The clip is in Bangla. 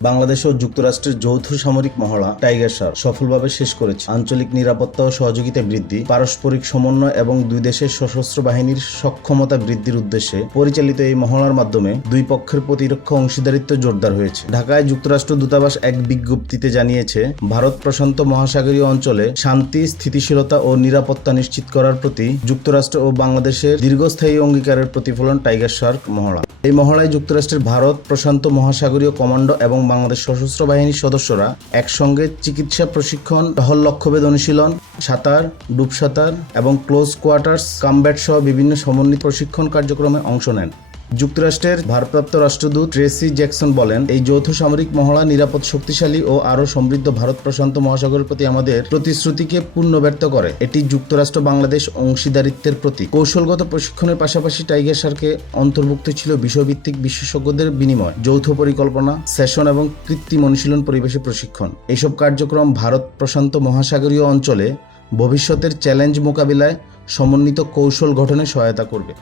বাংলাদেশ ও যুক্তরাষ্ট্রের যৌথ সামরিক মহড়া টাইগার শার সফলভাবে শেষ করেছে। আঞ্চলিক নিরাপত্তা ও সহযোগিতা বৃদ্ধি, পারস্পরিক সমন্বয় এবং দুই দেশের সশস্ত্র বাহিনীর সক্ষমতা বৃদ্ধির উদ্দেশ্যে পরিচালিত এই মহড়ার মাধ্যমে দুই পক্ষের প্রতিরক্ষা অংশীদারিত্ব জোরদার হয়েছে। ঢাকায় যুক্তরাষ্ট্র দূতাবাস এক বিজ্ঞপ্তিতে জানিয়েছে, ভারত প্রশান্ত মহাসাগরীয় অঞ্চলে শান্তি, স্থিতিশীলতা ও নিরাপত্তা নিশ্চিত করার প্রতি যুক্তরাষ্ট্র ও বাংলাদেশের দীর্ঘস্থায়ী অঙ্গীকারের প্রতিফলন টাইগার শার্ক মহড়া। এই মহড়ায় যুক্তরাষ্ট্রের ভারত, প্রশান্ত মহাসাগরীয় কমান্ডো এবং বাংলাদেশ সশস্ত্র বাহিনীর সদস্যরা একসঙ্গে চিকিৎসা প্রশিক্ষণ, টহল লক্ষ্যভেদ অনুশীলন, সাঁতার, ডুব সাঁতার এবং ক্লোজ কোয়ার্টার্স কামব্যাট সহ বিভিন্ন সমন্বিত প্রশিক্ষণ কার্যক্রমে অংশ নেন। যুক্তরাষ্ট্রের ভারপ্রাপ্ত রাষ্ট্রদূত ট্রেসি জ্যাকসন বলেন, এই যৌথ সামরিক মহড়া নিরাপদ, শক্তিশালী ও আরও সমৃদ্ধ ভারত প্রশান্ত মহাসাগরের প্রতি আমাদের প্রতিশ্রুতিকে পূর্ণ ব্যর্থ করে। এটি যুক্তরাষ্ট্র, বাংলাদেশ অংশীদারিত্বের প্রতি কৌশলগত প্রশিক্ষণের পাশাপাশি টাইগার শার্কে অন্তর্ভুক্ত ছিল বিষয়ভিত্তিক বিশেষজ্ঞদের বিনিময়, যৌথ পরিকল্পনা, সেশন এবং কৃত্রিম অনুশীলন পরিবেশে প্রশিক্ষণ। এসব কার্যক্রম ভারত প্রশান্ত মহাসাগরীয় অঞ্চলে ভবিষ্যতের চ্যালেঞ্জ মোকাবিলায় সমন্বিত কৌশল গঠনে সহায়তা করবে।